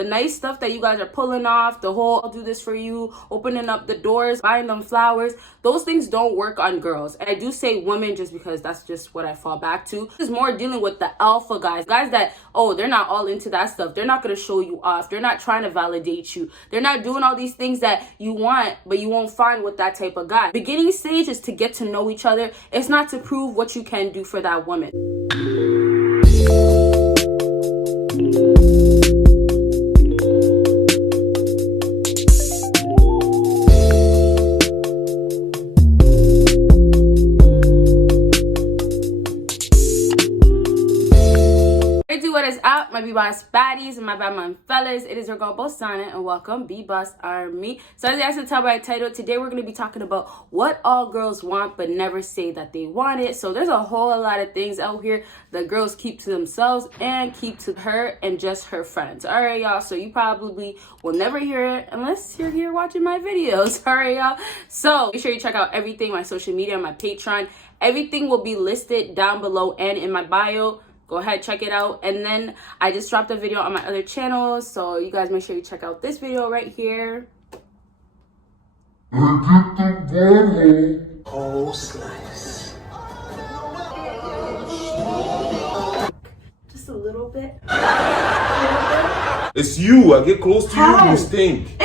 the nice stuff that you guys are pulling off, the whole I'll do this for you, opening up the doors, buying them flowers, those things don't work on girls. And I do say women just because that's just what I fall back to. It's more dealing with the alpha guys that, oh, they're not all into that stuff. They're not going to show you off. They're not trying to validate you. They're not doing all these things that you want, but you won't find with that type of guy. Beginning stage is to get to know each other. It's not to prove what you can do for that woman. What is up, my BBossBaddies and my bad mom fellas? It is your girl BBossArmy and welcome BBossArmy. So as you guys can tell by the title, today we're going to be talking about what all girls want but never say that they want it. So there's a whole lot of things out here that girls keep to themselves and keep to her and just her friends. All right, y'all. So you probably will never hear it unless you're here watching my videos. All right, y'all. So make sure you check out everything, my social media, my Patreon. Everything will be listed down below and in my bio. Go ahead, check it out. And then I just dropped a video on my other channels, so you guys make sure you check out this video right here. Oh, slice. Just a little bit. It's you. I get close to you, you stink.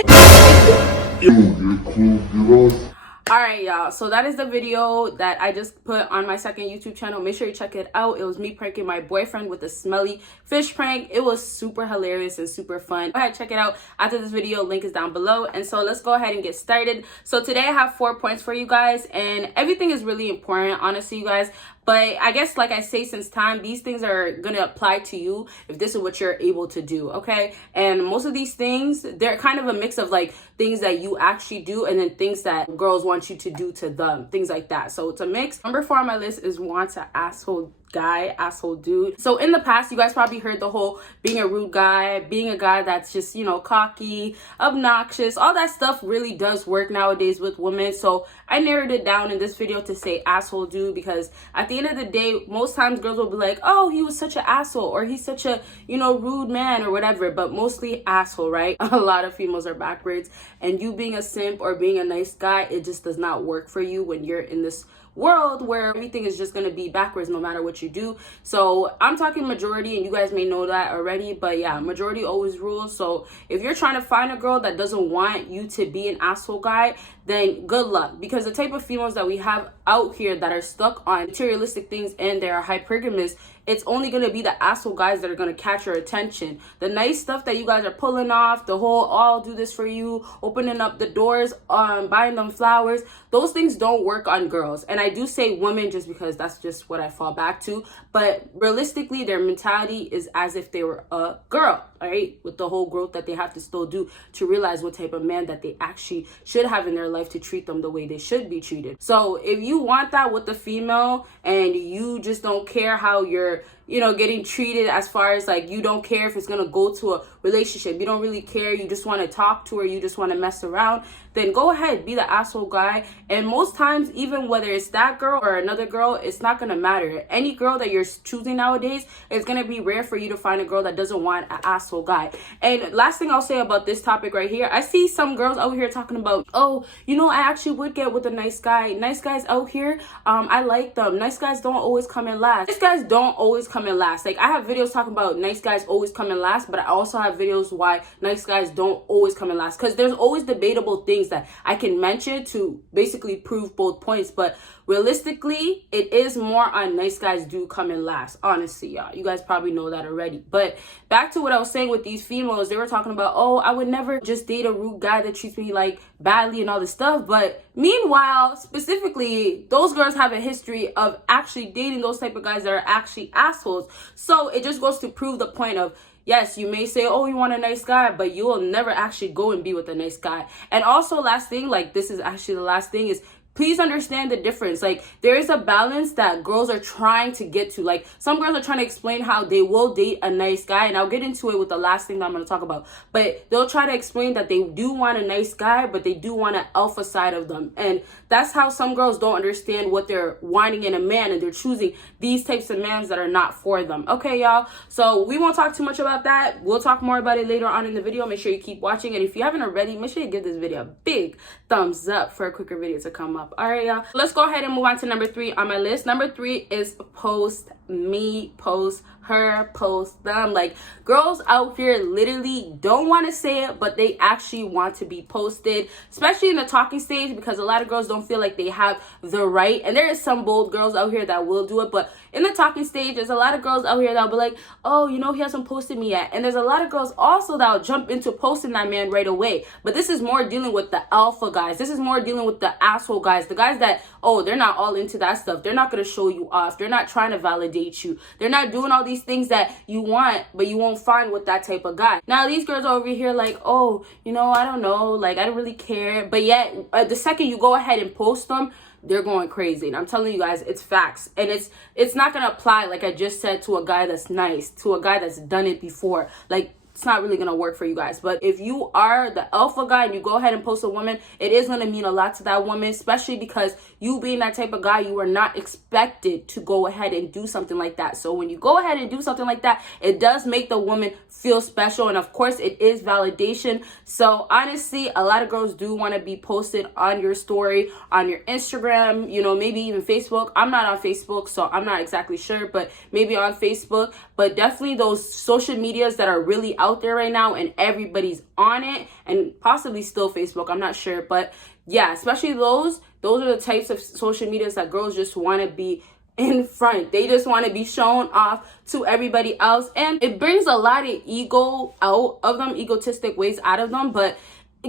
Alright, y'all, so that is the video that I just put on my second YouTube channel. Make sure you check it out. It was me pranking my boyfriend with a smelly fish prank. It was super hilarious and super fun. Go ahead, check it out after this video. Link is down below. And so let's go ahead and get started. So today I have 4 points for you guys, and everything is really important, honestly, you guys. But I guess, like I say since time, these things are going to apply to you if this is what you're able to do, okay? And most of these things, they're kind of a mix of, like, things that you actually do and then things that girls want you to do to them, things like that. So it's a mix. Number 4 on my list is want an asshole guy, asshole dude. So in the past, you guys probably heard the whole being a rude guy, being a guy that's just, you know, cocky, obnoxious, all that stuff really does work nowadays with women. So I narrowed it down in this video to say asshole dude, because at the end of the day, most times girls will be like, oh, he was such an asshole, or he's such a, you know, rude man or whatever, but mostly asshole, right? A lot of females are backwards, and you being a simp or being a nice guy, it just does not work for you when you're in this world where everything is just going to be backwards no matter what you do. So I'm talking majority, and you guys may know that already, but yeah, majority always rules. So if you're trying to find a girl that doesn't want you to be an asshole guy, then good luck, because the type of females that we have out here that are stuck on materialistic things and they are hypergamous, it's only going to be the asshole guys that are going to catch your attention. The nice stuff that you guys are pulling off, the whole, oh, I'll do this for you, opening up the doors, buying them flowers, those things don't work on girls. And I do say women just because that's just what I fall back to. But realistically, their mentality is as if they were a girl, all right? With the whole growth that they have to still do to realize what type of man that they actually should have in their life to treat them the way they should be treated. So if you want that with the female and you just don't care how you're, you know, getting treated, as far as like you don't care if it's gonna go to a relationship, you don't really care, you just want to talk to her, you just want to mess around, then go ahead, be the asshole guy. And most times, even whether it's that girl or another girl, it's not gonna matter. Any girl that you're choosing nowadays, it's gonna be rare for you to find a girl that doesn't want an asshole guy. And last thing I'll say about this topic right here, I see some girls out here talking about, oh, you know, I actually would get with a nice guy. Nice guys out here, I like them. Nice guys don't always come in last. Nice guys don't always come in last. Like, I have videos talking about nice guys always come in last, but I also have videos why nice guys don't always come in last, because there's always debatable things that I can mention to basically prove both points. But realistically, it is more on nice guys do come in last, honestly, y'all. You guys probably know that already. But back to what I was saying with these females, they were talking about, oh, I would never just date a rude guy that treats me like badly and all this stuff. But meanwhile, specifically, those girls have a history of actually dating those type of guys that are actually assholes. So it just goes to prove the point of, yes, you may say, oh, you want a nice guy, but you will never actually go and be with a nice guy. And also, last thing, like, this is actually the last thing, is Please understand the difference. Like, there is a balance that girls are trying to get to. Like, some girls are trying to explain how they will date a nice guy, and I'll get into it with the last thing that I'm going to talk about. But they'll try to explain that they do want a nice guy, but they do want an alpha side of them. And that's how some girls don't understand what they're wanting in a man, and they're choosing these types of men that are not for them. Okay, y'all? So we won't talk too much about that. We'll talk more about it later on in the video. Make sure you keep watching. And if you haven't already, make sure you give this video a big thumbs up for a quicker video to come up. All right, y'all, let's go ahead and move on to number 3 on my list. Number 3 is post me, post her, post them. Like, girls out here literally don't want to say it, but they actually want to be posted, especially in the talking stage, because a lot of girls don't feel like they have the right. And there is some bold girls out here that will do it, but in the talking stage, there's a lot of girls out here that'll be like, oh, you know, he hasn't posted me yet. And there's a lot of girls also that'll jump into posting that man right away. But this is more dealing with the alpha guys. This is more dealing with the asshole guys, the guys that, oh, they're not all into that stuff. They're not going to show you off. They're not trying to validate you. They're not doing all these things that you want, but you won't find with that type of guy. Now, these girls over here like, oh, you know, I don't know, like, I don't really care. But yet, the second you go ahead and post them, they're going crazy. And I'm telling you guys, it's facts. And it's not going to apply, like I just said, to a guy that's nice, to a guy that's done it before. Like, it's not really going to work for you guys. But if you are the alpha guy and you go ahead and post a woman, it is going to mean a lot to that woman, especially because you being that type of guy, you are not expected to go ahead and do something like that. So when you go ahead and do something like that, it does make the woman feel special. And of course, it is validation. So honestly, a lot of girls do want to be posted on your story, on your Instagram, you know, maybe even Facebook. I'm not on Facebook, so I'm not exactly sure, but maybe on Facebook. But definitely those social medias that are really out there right now and everybody's on it, and possibly still Facebook, I'm not sure. But yeah, especially those are the types of social medias that girls just want to be in front. They just want to be shown off to everybody else, and it brings a lot of ego out of them, egotistic ways out of them. But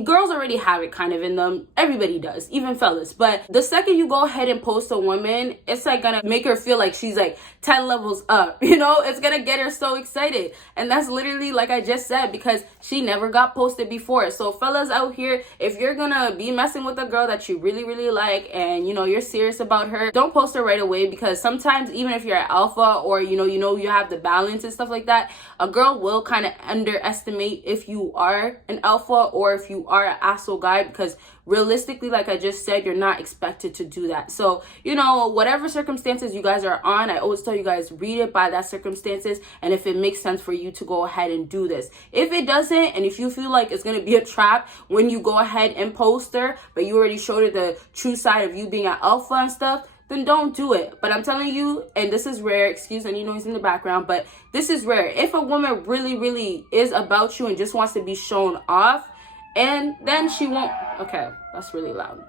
girls already have it kind of in them. Everybody does, even fellas. But the second you go ahead and post a woman, it's like gonna make her feel like she's like 10 levels up, you know? It's gonna get her so excited. And that's literally like I just said, because she never got posted before. So fellas out here, if you're gonna be messing with a girl that you really, really like, and you know you're serious about her, don't post her right away, because sometimes even if you're an alpha, or you know you have the balance and stuff like that, a girl will kind of underestimate if you are an alpha or if you are an asshole guy, because realistically, like I just said, you're not expected to do that. So, you know, whatever circumstances you guys are on, I always tell you guys, read it by that circumstances, and if it makes sense for you to go ahead and do this. If it doesn't, and if you feel like it's going to be a trap when you go ahead and post her, but you already showed her the true side of you being an alpha and stuff, then don't do it. But I'm telling you, and this is rare, excuse any noise in the background, but this is rare. If a woman really, really is about you and just wants to be shown off, and then she won't, okay, that's really loud.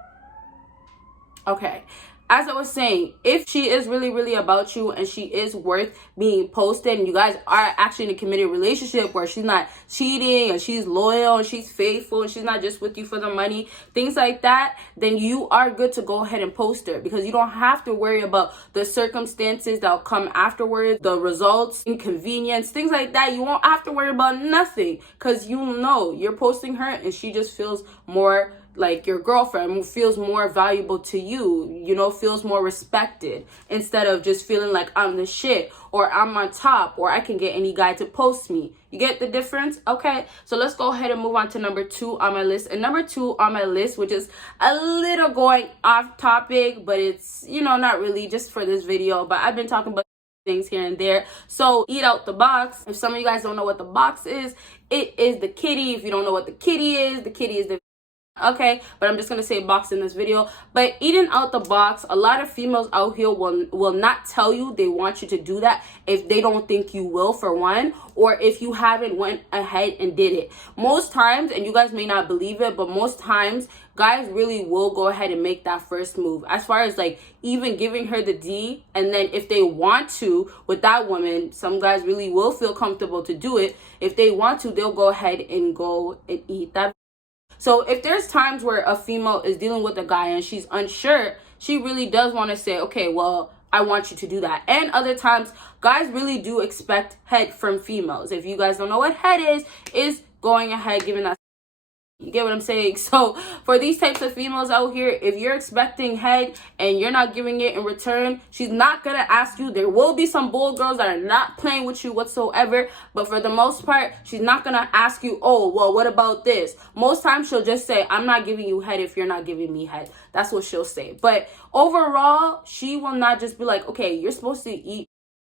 Okay, as I was saying, if she is really, really about you and she is worth being posted, and you guys are actually in a committed relationship where she's not cheating and she's loyal and she's faithful and she's not just with you for the money, things like that, then you are good to go ahead and post her, because you don't have to worry about the circumstances that'll come afterwards, the results, inconvenience, things like that. You won't have to worry about nothing, because you know you're posting her and she just feels more like your girlfriend, feels more valuable to you, you know, feels more respected, instead of just feeling like I'm the shit, or I'm on top, or I can get any guy to post me. You get the difference? Okay, so let's go ahead and move on to number 2 on my list. And number 2 on my list, which is a little going off topic, but it's, you know, not really, just for this video, but I've been talking about things here and there. So eat out the box. If some of you guys don't know what the box is, it is the kitty. If you don't know what the kitty is the okay, but I'm just gonna say box in this video. But eating out the box, a lot of females out here will not tell you they want you to do that if they don't think you will, for one, or if you haven't went ahead and did it. Most times, and you guys may not believe it, but most times guys really will go ahead and make that first move, as far as like even giving her the D. And then if they want to with that woman, some guys really will feel comfortable to do it. If they want to, they'll go ahead and go and eat that. So if there's times where a female is dealing with a guy and she's unsure, she really does want to say, okay, well, I want you to do that. And other times, guys really do expect head from females. If you guys don't know what head is going ahead, giving that You get what I'm saying? So for these types of females out here, if you're expecting head and you're not giving it in return, she's not gonna ask you. There will be some bold girls that are not playing with you whatsoever, but for the most part, she's not gonna ask you, oh, well, what about this? Most times she'll just say, I'm not giving you head if you're not giving me head. That's what she'll say. But overall, she will not just be like, okay, you're supposed to eat,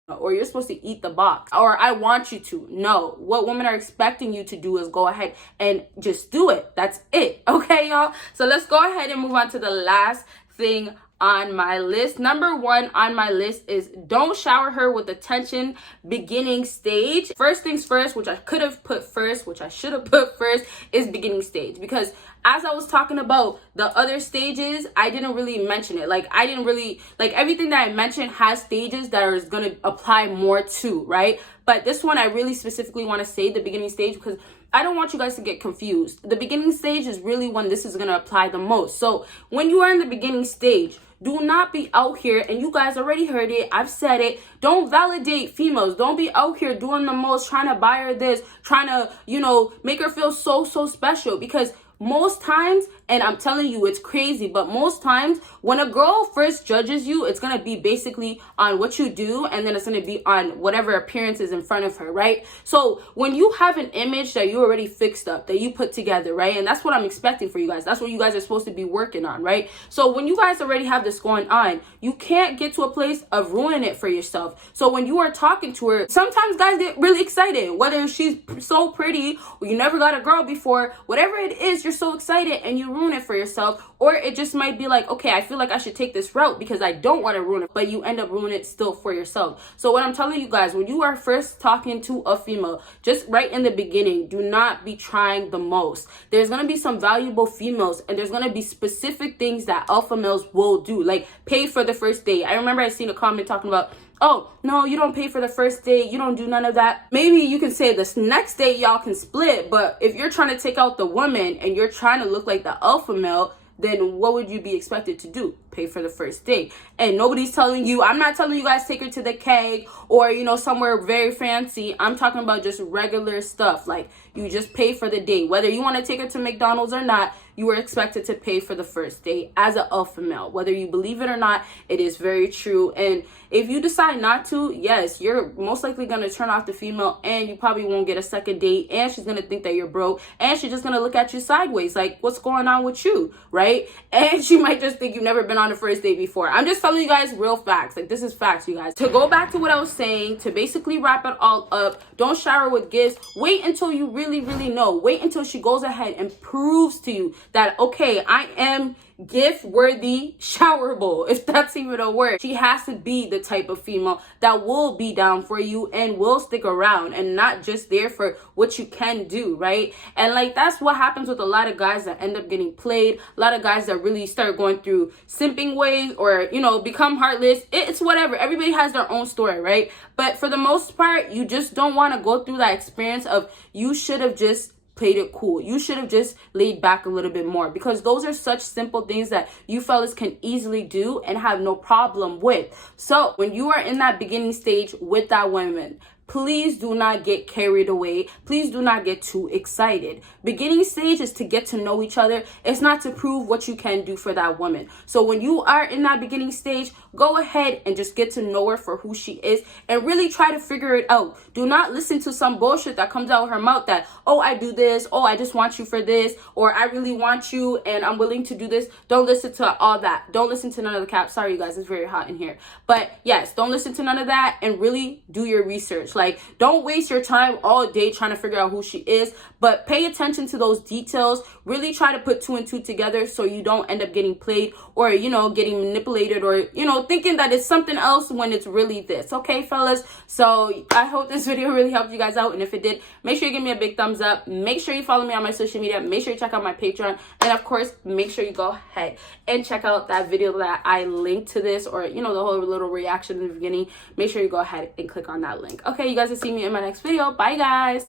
or you're supposed to eat the box, or I want you to. No, what women are expecting you to do is go ahead and just do it. That's it. Okay, y'all? So let's go ahead and move on to the last thing on my list. Number 1 on my list is don't shower her with attention beginning stage. First things first, which I could have put first, which I should have put first, is beginning stage, because as I was talking about the other stages, I didn't really mention it. Like, I didn't really, like, everything that I mentioned has stages that are going to apply more to, right? But this one, I really specifically want to say the beginning stage, because I don't want you guys to get confused. The beginning stage is really when this is going to apply the most. So when you are in the beginning stage, do not be out here, and you guys already heard it, I've said it, don't validate females. Don't be out here doing the most, trying to buy her this, trying to, you know, make her feel so special, because most times, and I'm telling you, it's crazy, but most times when a girl first judges you, it's going to be basically on what you do, and then it's going to be on whatever appearance is in front of her, right? So when you have an image that you already fixed up, that you put together, right? And that's what I'm expecting for you guys. That's what you guys are supposed to be working on, right? So when you guys already have this going on, you can't get to a place of ruining it for yourself. So when you are talking to her, sometimes guys get really excited, whether she's so pretty or you never got a girl before, whatever it is, you're so excited and you ruin it for yourself. Or it just might be like, okay, I feel like I should take this route because I don't want to ruin it, but you end up ruining it still for yourself. So what I'm telling you guys, when you are first talking to a female, just right in the beginning, do not be trying the most. There's going to be some valuable females, and there's going to be specific things that alpha males will do, like pay for the first date. I remember I seen a comment talking about, oh, no, you don't pay for the first date. You don't do none of that. Maybe you can say this next date y'all can split, but if you're trying to take out the woman and you're trying to look like the alpha male, then what would you be expected to do? Pay for the first date. And nobody's telling you, I'm not telling you guys take her to the keg or, you know, somewhere very fancy. I'm talking about just regular stuff. Like, you just pay for the date. Whether you want to take her to McDonald's or not, you are expected to pay for the first date as an alpha male. Whether you believe it or not, it is very true. And if you decide not to, yes, you're most likely going to turn off the female, and you probably won't get a second date, and she's going to think that you're broke, and she's just going to look at you sideways like, what's going on with you, right? And she might just think you've never been on a first date before. I'm just telling you guys real facts. Like, this is facts, you guys. To go back to what I was saying, to basically wrap it all up, don't shower with gifts. Wait until you really know. Wait until she goes ahead and proves to you that, okay, I am gift worthy, showerable, if that's even a word. She has to be the type of female that will be down for you and will stick around, and not just there for what you can do, right? And like, that's what happens with a lot of guys that end up getting played, a lot of guys that really start going through simping ways, or, you know, become heartless. It's whatever. Everybody has their own story, right? But for the most part, you just don't want to go through that experience of, you should have just played it cool. You should have just laid back a little bit more, because those are such simple things that you fellas can easily do and have no problem with. So when you are in that beginning stage with that woman, please do not get carried away. Please do not get too excited. Beginning stage is to get to know each other. It's not to prove what you can do for that woman. So when you are in that beginning stage, go ahead and just get to know her for who she is and really try to figure it out. Do not listen to some bullshit that comes out of her mouth that, oh, I do this, oh, I just want you for this, or I really want you and I'm willing to do this. Don't listen to all that. Don't listen to none of the cap. Sorry, you guys, it's very hot in here. But yes, don't listen to none of that, and really do your research. Like, don't waste your time all day trying to figure out who she is, but pay attention to those details. Really try to put 2 and 2 together so you don't end up getting played, or, you know, getting manipulated, or, you know, thinking that it's something else when it's really this. Okay, fellas? So I hope this video really helped you guys out, and if it did, make sure you give me a big thumbs up. Make sure you follow me on my social media. Make sure you check out my Patreon, and of course, make sure you go ahead and check out that video that I linked to this, or, you know, the whole little reaction in the beginning. Make sure you go ahead and click on that link. Okay, you guys will see me in my next video. Bye, guys.